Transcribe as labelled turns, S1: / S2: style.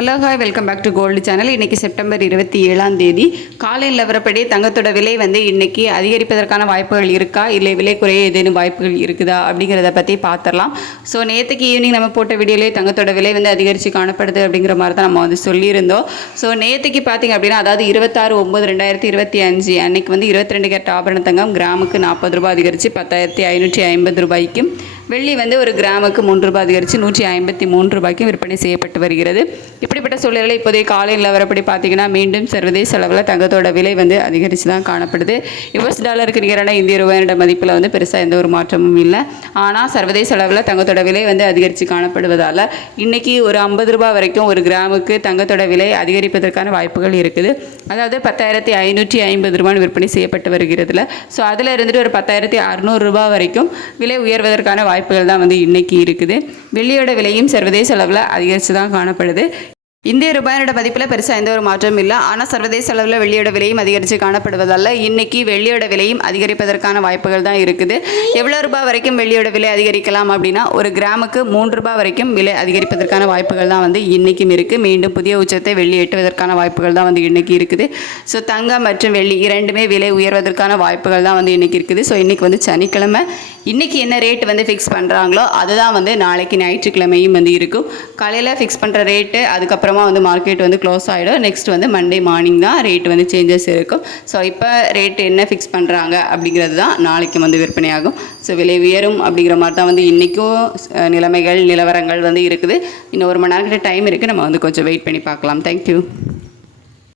S1: Hello hi welcome back to gold channel இன்றைக்கி September இருபத்தி ஏழாம் தேதி. காலையில் நிலவரப்படி தங்கத்தோட விலை வந்து இன்றைக்கி அதிகரிப்பதற்கான வாய்ப்புகள் இருக்கா? இல்லை விலை குறைய ஏதேனும் வாய்ப்புகள் இருக்குதா? அப்படிங்கிறத பற்றி பார்த்துடலாம் ஸோ நேற்றுக்கு ஈவினிங் நம்ம போட்ட வீடியோலேயே தங்கத்தோட விலை வந்து அதிகரித்து காணப்படுது அப்படிங்கிற மாதிரி தான் நம்ம வந்து சொல்லியிருந்தோம். ஸோ நேற்றுக்கு பார்த்தீங்க அப்படின்னா அதாவது இருபத்தாறு ஒம்பது ரெண்டாயிரத்தி இருபத்தி அஞ்சு அன்னைக்கு வந்து இருபத்தி ரெண்டு கேரட் ஆபரண தங்கம் கிராமுக்கு நாற்பது ரூபாய் அதிகரித்து பத்தாயிரத்தி ஐநூற்றி ஐம்பது ரூபாய்க்கும் வெள்ளி வந்து ஒரு கிராமுக்கு மூன்று ரூபாய் அதிகரித்து நூற்றி ஐம்பத்தி மூன்று ரூபாய்க்கும் விற்பனை செய்யப்பட்டு வருகிறது. இப்படிப்பட்ட சூழ்நிலை இப்போதைய காலை நிலவரப்படி பார்த்தீங்கன்னா மீண்டும் சர்வதேச அளவில் தங்கத்தோட விலை வந்து அதிகரித்து தான் காணப்படுது. யுஎஸ் டாலருக்கு நிகரான இந்திய ரூபாயோட மதிப்பில் வந்து பெருசாக எந்த ஒரு மாற்றமும் இல்லை. ஆனால் சர்வதேச அளவில் தங்கத்தோட விலை வந்து அதிகரித்து காணப்படுவதால் இன்றைக்கி ஒரு ஐம்பது ரூபாய் வரைக்கும் ஒரு கிராமுக்கு தங்கத்தோட விலை அதிகரிப்பதற்கான வாய்ப்புகள் இருக்குது. அதாவது பத்தாயிரத்தி ஐநூற்றி ஐம்பது ரூபான்னு விற்பனை செய்யப்பட்டு வருகிறதுல. ஸோ அதில் இருந்துட்டு ஒரு பத்தாயிரத்தி அறநூறுரூபா வரைக்கும் விலை உயர்வதற்கான வாய்ப்பு வாய்ப்புகள் தான் வந்து இன்றைக்கி இருக்குது. வெள்ளியோட விலையும் சர்வதேச அளவில் அதிகரித்து தான் காணப்படுது. இந்திய ரூபாயோட மதிப்பில் பெருசாக எந்த ஒரு மாற்றமும் இல்லை. ஆனால் சர்வதேச அளவில் வெள்ளியோட விலையும் அதிகரித்து காணப்படுவதால் இன்னைக்கு வெள்ளியோட விலையும் அதிகரிப்பதற்கான வாய்ப்புகள் தான் இருக்குது. எவ்வளோ ரூபாய் வரைக்கும் வெள்ளியோட விலை அதிகரிக்கலாம் அப்படின்னா ஒரு கிராமுக்கு மூன்று ரூபாய் வரைக்கும் விலை அதிகரிப்பதற்கான வாய்ப்புகள் தான் வந்து இன்றைக்கும் இருக்குது மீண்டும் புதிய உச்சத்தை வெள்ளி எட்டுவதற்கான வாய்ப்புகள் தான் வந்து இன்றைக்கி இருக்குது. ஸோ தங்கம் மற்றும் வெள்ளி இரண்டுமே விலை உயர்வதற்கான வாய்ப்புகள் தான் வந்து இன்றைக்கி இருக்குது. ஸோ இன்றைக்கி வந்து சனிக்கிழமை. இன்றைக்கி என்ன ரேட் வந்து ஃபிக்ஸ் பண்ணுறாங்களோ அதுதான் வந்து நாளைக்கு ஞாயிற்றுக்கிழமையும் வந்து இருக்கும். காலையில் ஃபிக்ஸ் பண்ணுற ரேட்டு அதுக்கப்புறமா வந்து மார்க்கெட் வந்து க்ளோஸ் ஆகிடும் நெக்ஸ்ட் வந்து மண்டே மார்னிங் தான் ரேட் வந்து சேஞ்சஸ் இருக்கும். ஸோ இப்போ ரேட் என்ன ஃபிக்ஸ் பண்ணுறாங்க அப்படிங்கிறது தான் நாளைக்கு வந்து விற்பனையாகும். ஸோ விலை உயரும் அப்படிங்கிற மாதிரி தான் வந்து இன்றைக்கும் நிலைமைகள் நிலவரங்கள் வந்து இருக்குது. இன்னும் ஒரு மணி நேரம் டைம் இருக்குது நம்ம வந்து கொஞ்சம் வெயிட் பண்ணி பார்க்கலாம். தேங்க்யூ